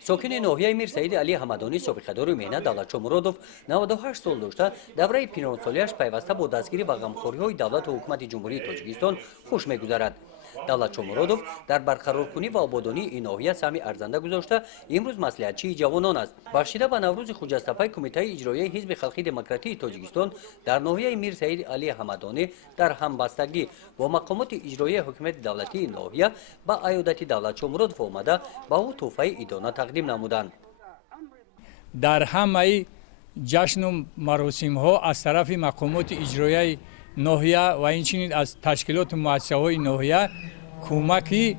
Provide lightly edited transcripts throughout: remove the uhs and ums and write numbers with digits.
ساکن ناحیه میر سعید علی حمدانی سابقه دار مهنت دولتشاه مرادوف 98 سال داشته دوره پیرانسالیش پیوسته با دستگیری و غمخوری‌های دولت و حکومت جمهوری تاجیکستان خوش می‌گذرد. دولتشاه مرادوف در برقرارکنی و آبادانی این ناحیه سهمی ارزنده گذاشته امروز مصلحتچی جوانان است. بخشیده به نوروز خجستپای کمیته اجرایی حزب خلقی دموکراتیک تاجیکستان در ناحیه میر سعید علی حمدانی در همبستگی با مقامات اجرایی حکومت دولتی این ناحیه به ایادت دولتشاه مرادوف آمده به او تحفه ادانه تقدیم نمودند. در همه جشن و مراسم ها از طرف مقامات اجرایی ناحیه و اینچنین از تشکیلات و مؤسسه های ناحیه کمک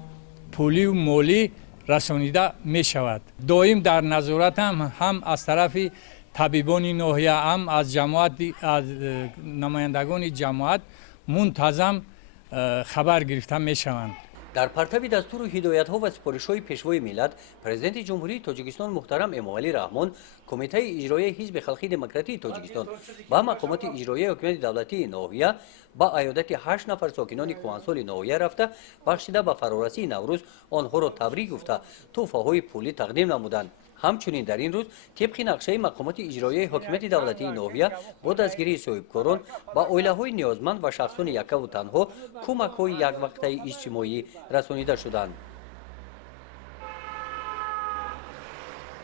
پولی و مالی رسانیده می شود. دائم در نظارت هم از طرف طبیبان ناحیه هم از جماعت از نمایندگان جماعت منتظم خبر گرفته می شوند. در پرتو دستور و هدایت‌ها و سفارش‌های پیشوای ملت، پرزیدنت جمهوری تاجیکستان محترم امامعلی رحمان، کمیته اجرایی حزب خلقی دموکراتیک تاجیکستان و مقامات اجرایی حکومت دولتی ناحیه با ایادت 8 نفر ساکنان کهنسال ناحیه رفته بخشیده به فرارسی نوروز آنها را تبریک گفته تحفه‌های پولی تقدیم نمودند. همچنین در این روز طبق نقشه مقامات اجرایی حکومت دولتی ناحیه با دستگیری صاحبکاران با عائله‌های نیازمند و شخصان یکه و تنها کمک‌های یک وقته اجتماعی رسانیده شدند.